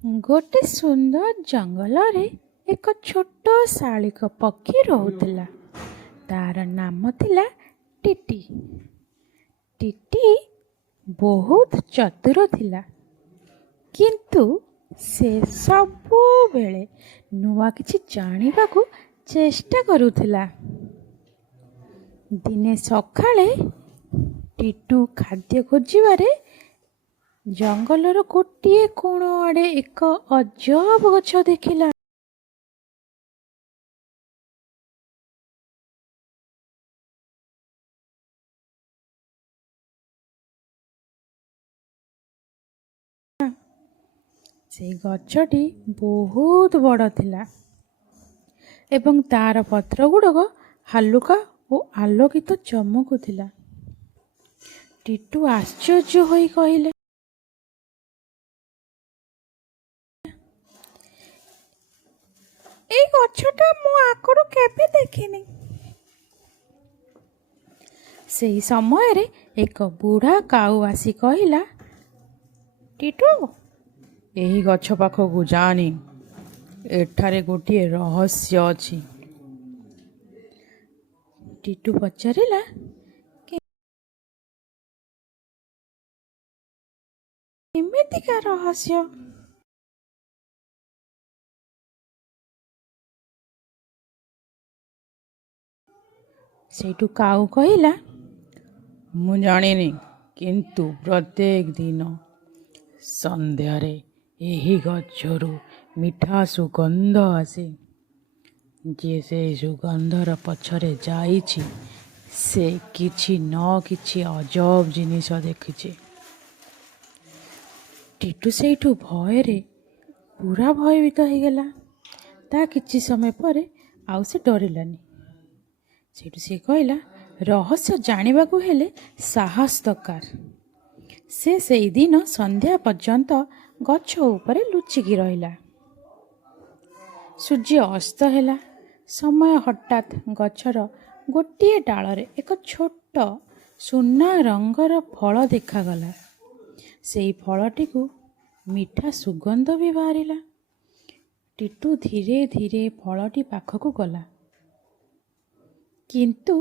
गोटे सुंदर जंगल रे एक छोट शालिक पक्षी रहुला। तार नाम थिला टीटी। टीटी बहुत चतुर थिला, किंतु से सबु बेले नुआ किछि जानिबाकू चेष्टा करुथिला। दिने सकाळे टीटू खाद्य खोजिबारे जंगलर गोटे कोण आड़े एक अजब गछ देखिला। से गछटी बहुत बड़ थिला एवं तार पत्र गुड़क हालुका और आलोकित चमकुथिला। टीटू आश्चर्य होई कहिले, ए गछटा मु आगरु केबे देखिनी। सेही समय रे एक बुढ़ा काऊ आसी कहिला, टीटू एही गछ पाखकू जानी, एठारे गोटे रहस्य अछि। टीटू पचारिला, केमितिका रहस्य? सेठू काऊ कहिला, मु जानिनी, किंतु प्रत्येक दिन संध्यारे एही गछरू मिठा सुगंध आसे। जे से सुगंधर पछरे जाइछि से किछि न किछि अजब जिनिस देखिछि। टीटू सेठू भयरे पूरा भयभीत हो गला। ता किछि समय परे आउ से डरिलानी। सेठू से कहला, रहस्य जानिबाकू हेले साहस दरकार। से सेई दिन संध्या पर्यंत गछ उपरे लुचिकी रहिला। सूर्य अस्त हेला समय हठात गछर गोटे डालरे एक छोट सुना रंगर फल देखागला। सेई फलटी को मीठा सुगंध भी बाहरिला। टीटू धीरे धीरे फलटी पाखकू गला, किंतु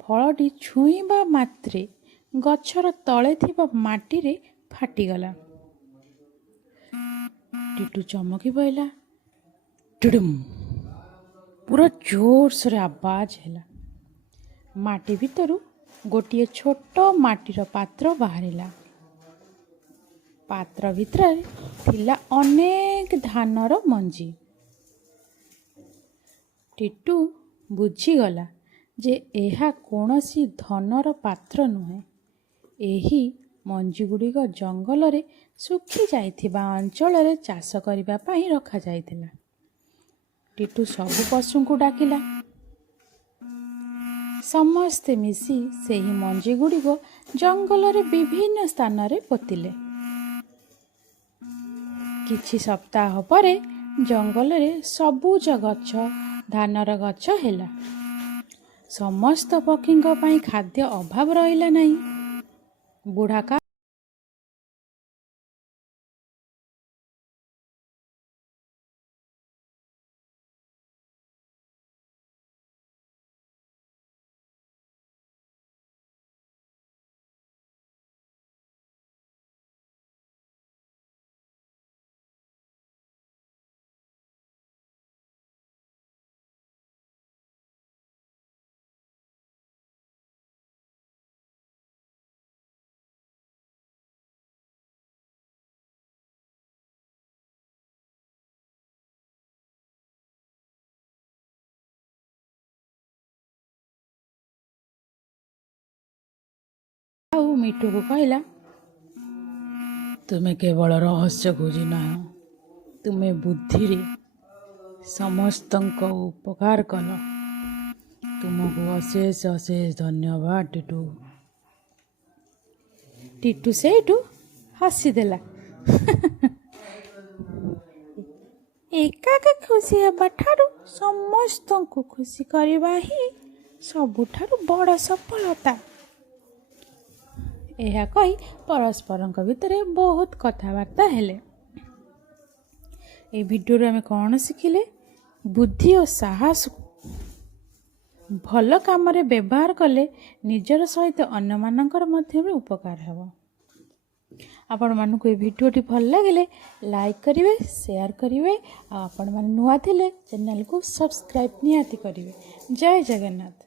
फलटी छुईबा मात्रे गछर तले थिबा माटी रे फाटिगला। टीटू चमकी पइला। टिडुम पूरा जोर से आवाज हैला। माटी भितरु गोटे छोट माटीर पात्र बाहरिला। पात्र भितर थिला अनेक धानर मंजी। टीटू बुझीगला जे एहा कोनोसी धनर पात्र नुहे। एही मंजी गुड़िक जंगल रे सुखी जाइथिबा अंचल रे चाष करिबा पई रखा जाइथिला। टीटू सबु पशु को डाकिला। समस्ते मिसी सेही मंजी गुड़िक जंगल रे विभिन्न स्थान रे पोतिले। किछि सप्ताह परे जंगल रे सबुज गछ धानर गछ हेला। समस्त पक्षींक पई खाद्य अभाव रहिला नहीं। बुढ़ा का मिठू को कहला, तुम्हें केवल रहस्य खोजी ना, तुम्हें बुद्धि रे समस्तंक उपकार कल। तुमको अशेष अशेष धन्यवाद टीटू। टीटू सेठू हसीदेला। एकाका खुशी हेबा ठारू समस्तंकु खुशी करबा ही सबुठारू बड़ सफलता। यह कही परस्पर भितर बहुत कथबार्ता हेले। ए भिडियो आम कौन शिखिले बुद्धि और साहस भल काम व्यवहार कले निजर सहित अन्य मानकर मध्य में उपकार हेबो। आपण मानक ये भिडियोटी भल लगे लाइक करेंगे, शेयर करेंगे, आपण मैंने नुआ थे चैनल को सब्सक्राइब निहाती करेंगे। जय जगन्नाथ।